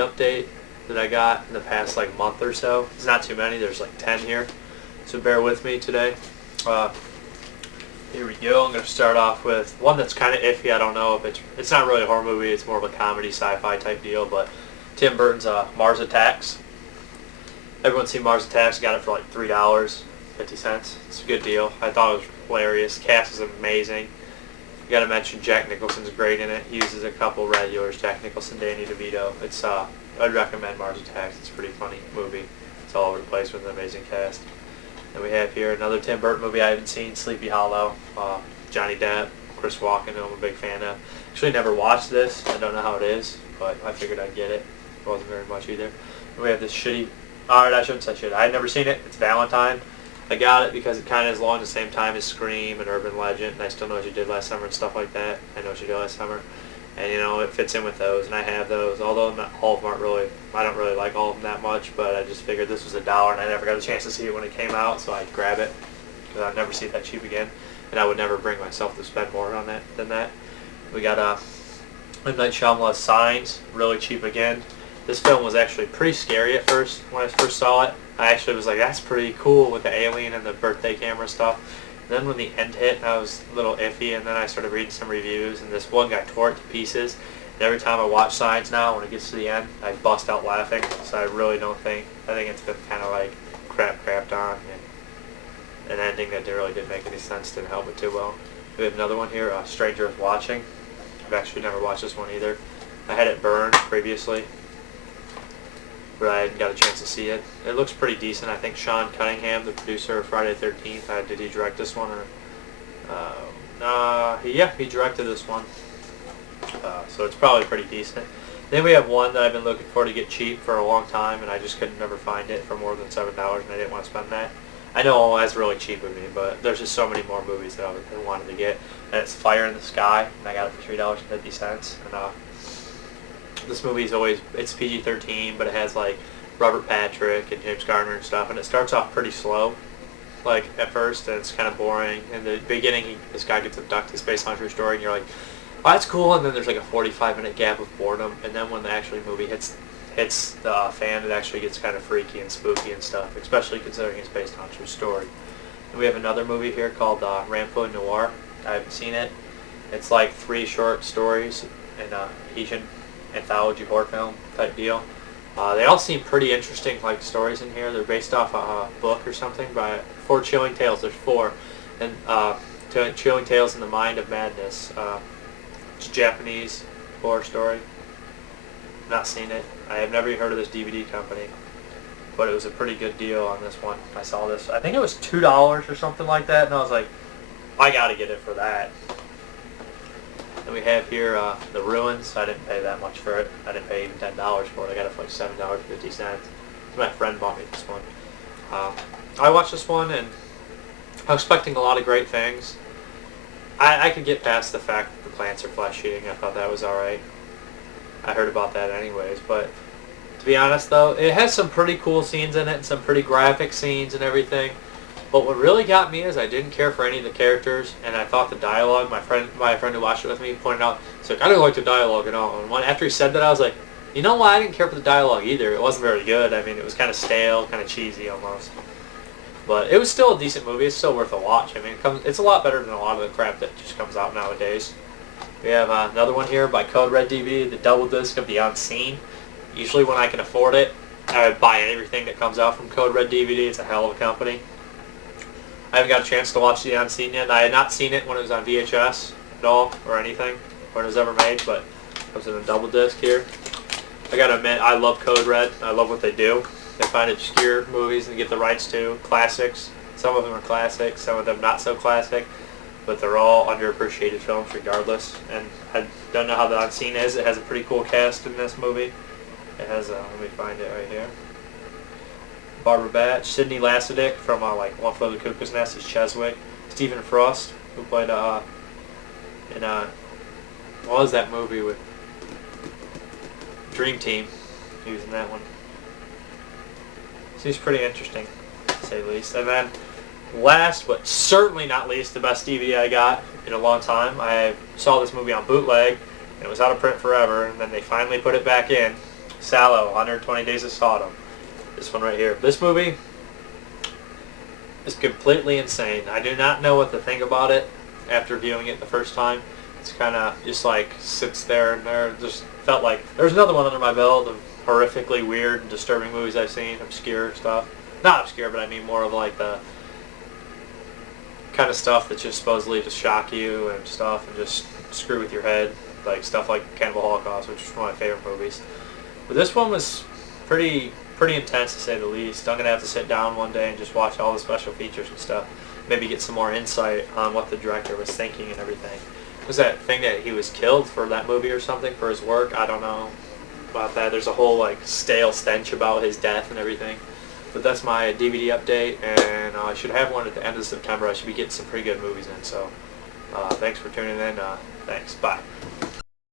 update that I got in the past like month or so. It's not too many. There's like 10 here, so bear with me today. Here we go. I'm going to start off with one that's kind of iffy. I don't know if it's not really a horror movie. It's more of a comedy, sci-fi type deal. But Tim Burton's Mars Attacks. Everyone's seen Mars Attacks. Got it for like $3.50. It's a good deal. I thought it was hilarious. Cast is amazing. You got to mention Jack Nicholson's great in it. He uses a couple regulars: Jack Nicholson, Danny DeVito. It's I'd recommend Mars Attacks. It's a pretty funny movie. It's all over the place with an amazing cast. And we have here another Tim Burton movie I haven't seen, Sleepy Hollow. Johnny Depp, Chris Walken, who I'm a big fan of. Actually never watched this. I don't know how it is, but I figured I'd get it. It wasn't very much either. And we have this shitty... Alright, I shouldn't say shit. I had never seen it. It's Valentine. I got it because it kind of is along the same time as Scream and Urban Legend, and I Still Know What You Did Last Summer and stuff like that. I Know What You Did Last Summer. And, you know, it fits in with those, and I have those. Although not all of them aren't really... I don't really like all of them that much, but I just figured this was $1, and I never got a chance to see it when it came out, so I'd grab it. Because I'd never see it that cheap again. And I would never bring myself to spend more on that than that. We got M. Night Shyamalan's Signs, really cheap again. This film was actually pretty scary at first when I first saw it. I actually was like, that's pretty cool with the alien and the birthday camera stuff. And then when the end hit, I was a little iffy, and then I started reading some reviews, and this one guy tore it to pieces. And every time I watch Signs now, when it gets to the end, I bust out laughing. So I really don't think, I think it's been kind of like crapped on, and an ending that really didn't make any sense, didn't help it too well. We have another one here, Stranger is Watching. I've actually never watched this one either. I had it burned previously, but I hadn't got a chance to see it. It looks pretty decent. I think Sean Cunningham, the producer of Friday the 13th, did he direct this one? Yeah, he directed this one. So it's probably pretty decent. Then we have one that I've been looking for to get cheap for a long time, and I just could never find it for more than $7, and I didn't want to spend that. I know that's really cheap of me, but there's just so many more movies that I wanted to get. And it's Fire in the Sky, and I got it for $3.50. And this movie's it's PG-13, but it has like Robert Patrick and James Garner and stuff, and it starts off pretty slow, like at first, and it's kind of boring. In the beginning, this guy gets abducted, it's based on a true story, and you're like, oh, that's cool, and then there's like a 45-minute gap of boredom, and then when the actual movie hits the fan, it actually gets kind of freaky and spooky and stuff, especially considering it's based on a true story. And we have another movie here called Rampo Noir. I haven't seen it. It's like 3 short stories in a Haitian anthology horror film type deal. They all seem pretty interesting, like stories in here. They're based off a book or something by 4 Chilling Tales. There's 4, and Chilling Tales in the Mind of Madness. It's a Japanese horror story. Not seen it. I have never even heard of this DVD company, but it was a pretty good deal on this one. I saw this. I think it was $2 or something like that, and I was like, I gotta get it for that. And we have here The Ruins. I didn't pay that much for it. I didn't pay even $10 for it. I got it for like $7.50. My friend bought me this one. I watched this one, and I was expecting a lot of great things. I could get past the fact that the plants are flesh-eating. I thought that was alright. I heard about that anyways, but to be honest though, it has some pretty cool scenes in it, and some pretty graphic scenes and everything. But what really got me is I didn't care for any of the characters, and I thought the dialogue, my friend who watched it with me pointed out, he's like, I didn't like the dialogue at all. And after he said that, I was like, you know what, I didn't care for the dialogue either. It wasn't very good. I mean, it was kind of stale, kind of cheesy almost. But it was still a decent movie. It's still worth a watch. I mean, it's a lot better than a lot of the crap that just comes out nowadays. We have another one here by Code Red DVD, the double disc of The Unseen. Usually when I can afford it, I would buy everything that comes out from Code Red DVD. It's a hell of a company. I haven't got a chance to watch The Unseen yet. I had not seen it when it was on VHS at all, or anything, when it was ever made, but it was in a double disc here. I gotta admit, I love Code Red. I love what they do. They find obscure movies and get the rights to classics. Some of them are classics, some of them not so classic, but they're all underappreciated films regardless. And I don't know how The Unseen is. It has a pretty cool cast in this movie. It has, let me find it right here. Barbara Batch, Sidney Lassedick from like One Flew Over the Cuckoo's Nest is Cheswick, Stephen Frost, who played in what was that movie with Dream Team? He was in that one. Seems pretty interesting, to say the least. And then last, but certainly not least, the best DVD I got in a long time. I saw this movie on bootleg, and it was out of print forever, and then they finally put it back in. Salo, 120 Days of Sodom. This one right here. This movie is completely insane. I do not know what to think about it after viewing it the first time. It's kind of just like sits there and there. Just felt like there's another one under my belt of horrifically weird and disturbing movies I've seen, obscure stuff. Not obscure, but I mean more of like the kind of stuff that just supposedly just shock you and stuff and just screw with your head, like stuff like Cannibal Holocaust, which is one of my favorite movies. But this one was pretty intense to say the least. I'm gonna have to sit down one day and just watch all the special features and stuff. Maybe get some more insight on what the director was thinking and everything. Was that thing that he was killed for that movie or something for his work? I don't know about that. There's a whole like stale stench about his death and everything. But that's my DVD update, and I should have one at the end of September. I should be getting some pretty good movies in. So thanks for tuning in. Thanks. Bye.